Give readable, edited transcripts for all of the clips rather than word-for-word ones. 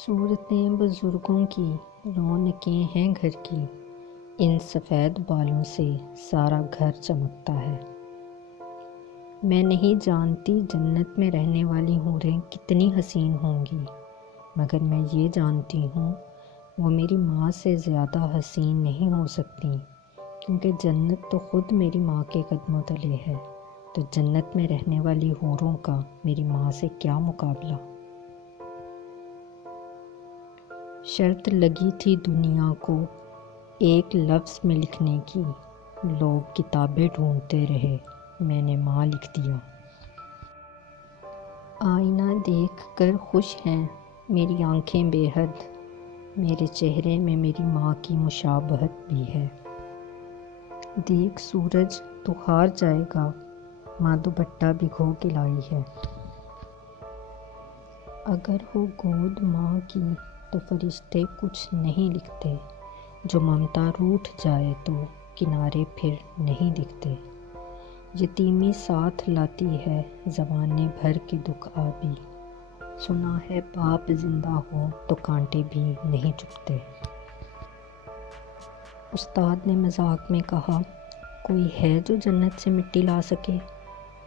صورتیں بزرگوں کی رونقیں ہیں گھر کی، ان سفید بالوں سے سارا گھر چمکتا ہے۔ میں نہیں جانتی جنت میں رہنے والی حوریں کتنی حسین ہوں گی، مگر میں یہ جانتی ہوں وہ میری ماں سے زیادہ حسین نہیں ہو سکتی، کیونکہ جنت تو خود میری ماں کے قدموں تلے ہے، تو جنت میں رہنے والی حوروں کا میری ماں سے کیا مقابلہ۔ شرط لگی تھی دنیا کو ایک لفظ میں لکھنے کی، لوگ کتابیں ڈھونڈتے رہے، میں نے ماں لکھ دیا۔ آئینہ دیکھ کر خوش ہیں میری آنکھیں بے حد، میرے چہرے میں میری ماں کی مشابہت بھی ہے۔ دیکھ سورج تو ہار جائے گا، ماں دوپٹہ بھگو کے لائی ہے۔ اگر ہو گود ماں کی تو فرشتے کچھ نہیں لکھتے، جو ممتا روٹھ جائے تو کنارے پھر نہیں دکھتے۔ یتیمی ساتھ لاتی ہے زمانے بھر کے دکھ آبی، سنا ہے باپ زندہ ہو تو کانٹے بھی نہیں چبھتے۔ استاد نے مذاق میں کہا، کوئی ہے جو جنت سے مٹی لا سکے؟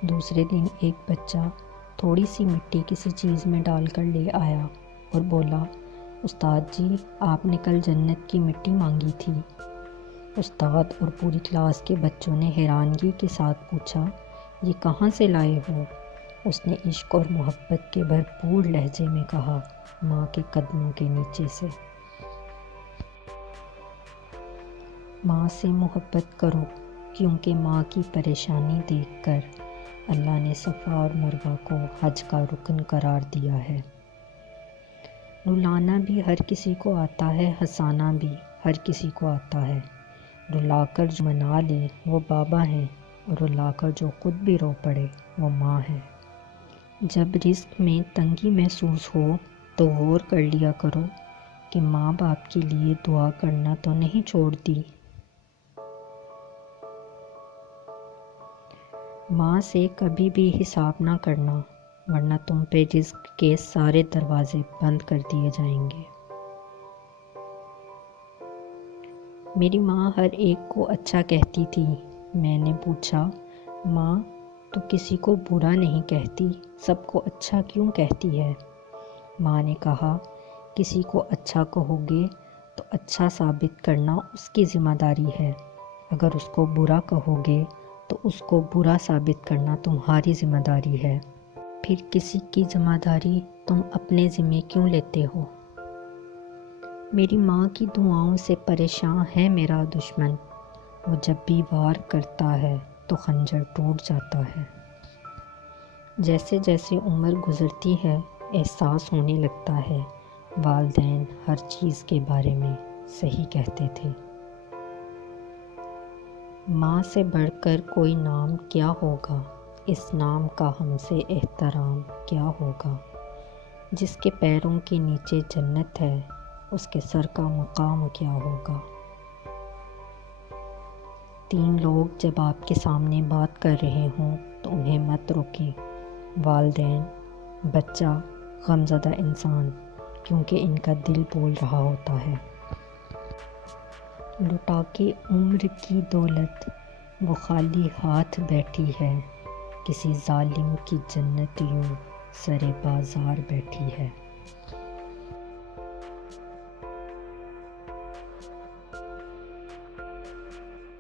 دوسرے دن ایک بچہ تھوڑی سی مٹی کسی چیز میں ڈال کر لے آیا اور بولا، استاد جی آپ نے کل جنت کی مٹی مانگی تھی۔ استاد اور پوری کلاس کے بچوں نے حیرانگی کے ساتھ پوچھا، یہ کہاں سے لائے ہو؟ اس نے عشق اور محبت کے بھرپور لہجے میں کہا، ماں کے قدموں کے نیچے سے۔ ماں سے محبت کرو، کیونکہ ماں کی پریشانی دیکھ کر اللہ نے صفا اور مروہ کو حج کا رکن قرار دیا ہے۔ رلانا بھی ہر کسی کو آتا ہے، ہنسانا بھی ہر کسی کو آتا ہے۔ رلا کر جو منا لے وہ بابا ہیں، اور رلا کر جو خود بھی رو پڑے وہ ماں ہے۔ جب رزق میں تنگی محسوس ہو تو غور کر لیا کرو کہ ماں باپ کے لیے دعا کرنا تو نہیں چھوڑ دی۔ ماں سے کبھی بھی حساب نہ کرنا، ورنہ تم پہ رزق کے سارے دروازے بند کر دیے جائیں گے۔ میری ماں ہر ایک کو اچھا کہتی تھی۔ میں نے پوچھا، ماں تو کسی کو برا نہیں کہتی، سب کو اچھا کیوں کہتی ہے؟ ماں نے کہا، کسی کو اچھا کہو گے تو اچھا ثابت کرنا اس کی ذمہ داری ہے، اگر اس کو برا کہو گے تو اس کو برا ثابت کرنا تمہاری ذمہ داری ہے، پھر کسی کی ذمہ داری تم اپنے ذمے کیوں لیتے ہو؟ میری ماں کی دعاؤں سے پریشان ہے میرا دشمن، وہ جب بھی وار کرتا ہے تو خنجر ٹوٹ جاتا ہے۔ جیسے جیسے عمر گزرتی ہے احساس ہونے لگتا ہے والدین ہر چیز کے بارے میں صحیح کہتے تھے۔ ماں سے بڑھ کر کوئی نام کیا ہوگا، اس نام کا ہم سے احترام کیا ہوگا۔ جس کے پیروں کے نیچے جنت ہے، اس کے سر کا مقام کیا ہوگا۔ 3 لوگ جب آپ کے سامنے بات کر رہے ہوں تو انہیں مت روکیں، والدین، بچہ، غمزدہ انسان، کیونکہ ان کا دل بول رہا ہوتا ہے۔ لٹا کے عمر کی دولت وہ خالی ہاتھ بیٹھی ہے، کسی ظالم کی جنت یوں سرے بازار بیٹھی ہے۔